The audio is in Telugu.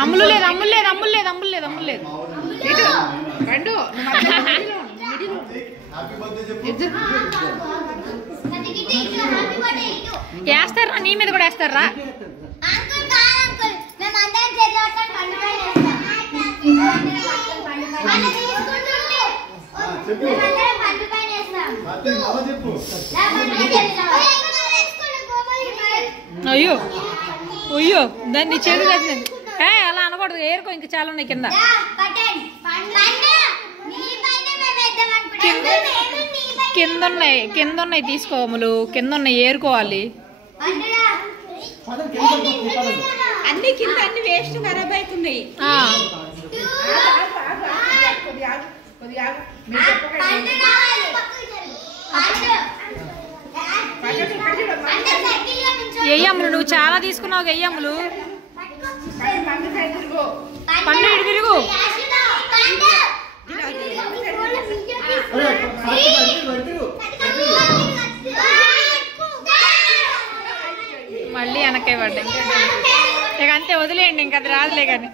అమ్ములు లేదు అమ్ములు లేదు అమ్ములు లేదు అమ్ములు లేదు అమ్ములు లేదు వేస్తారా నీ మీద కూడా వేస్తారా అయ్యో అయ్యో దాన్ని చేతి తగ్గినది అలా అనకూడదు ఏరుకో ఇంకా చాలా ఉన్నాయి కింద కింద ఉన్నాయి తీసుకోములు కింద ఉన్నాయి ఏరుకోవాలి అన్ని కింద అన్ని వేస్ట్ ఖరాబ్ అవుతున్నాయి ఎయ్యమ్ములు నువ్వు చాలా తీసుకున్నావు ఎయ్యమ్ములు పండు ఇటు తిరుగు మళ్ళీ వెనక్కే పడ్డాయి ఇక అంతే వదిలేయండి ఇంకా అది రాదులే కానీ